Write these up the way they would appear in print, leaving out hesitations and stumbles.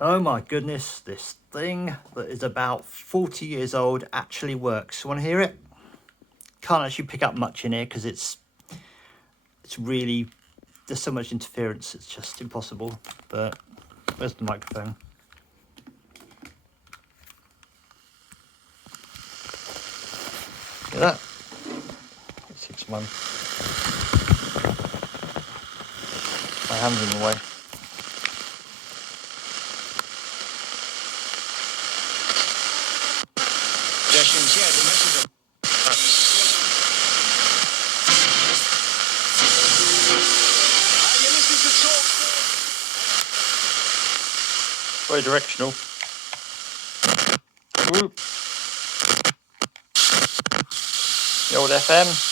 Oh my goodness, this thing that is about 40 years old actually works. Want to hear it? Can't actually pick up much in here because it's really, there's so much interference, it's just impossible. But where's the microphone? Hear that? 6-1. My hand's in the way. Very directional. Whoop. The old FM.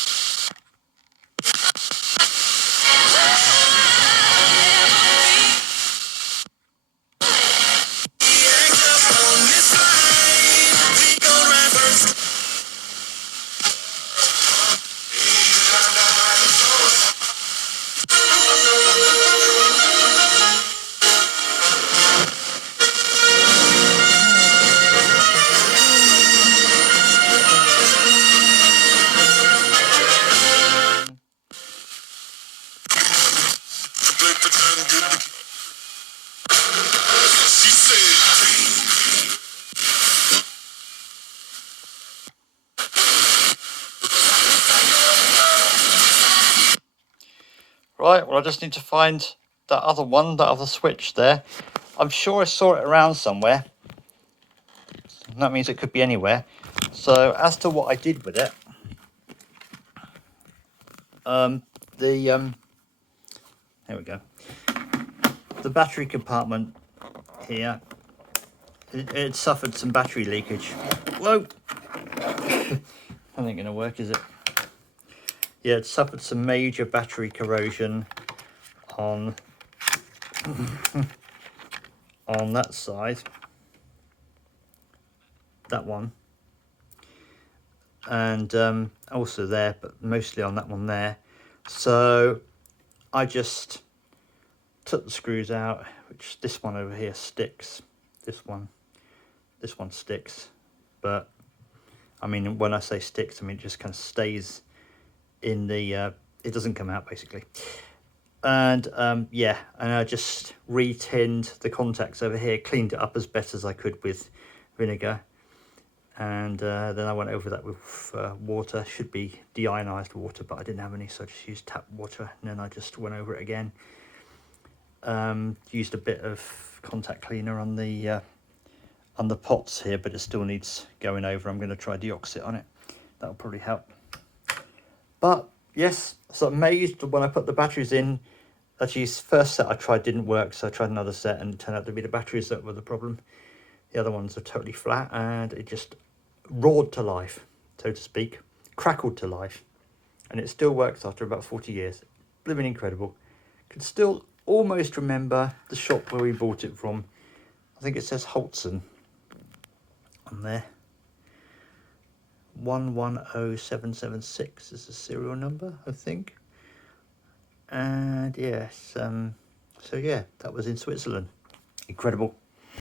Right, well I just need to find that other one, that other switch there. I'm sure I saw it around somewhere. And that means it could be anywhere. So as to what I did with it, there we go. The battery compartment here, it suffered some battery leakage. Whoa! That ain't gonna work, is it? Yeah, it suffered some major battery corrosion on on that side, that one, and also there, but mostly on that one there. So I just took the screws out, which this one over here sticks, this one sticks, but I mean, when I say sticks, I mean it just kind of stays in the it doesn't come out basically. And yeah, and I just re-tinned the contacts over here, cleaned it up as best as I could with vinegar, and then I went over that with water. Should be deionized water, but I didn't have any, so I just used tap water, and then I just went over it again. Used a bit of contact cleaner on the pots here, but it still needs going over. I'm going to try deoxit on it. That'll probably help. But yes, so I'm amazed when I put the batteries in. Actually, first set I tried didn't work, so I tried another set, and it turned out to be the batteries that were the problem. The other ones are totally flat, and it just roared to life, so to speak, crackled to life, and it still works after about 40 years. Living incredible. Can still almost remember the shop where we bought it from. I think it says Holtzen on there. 110776 is the serial number, I think. And yes, so yeah, that was in Switzerland. Incredible.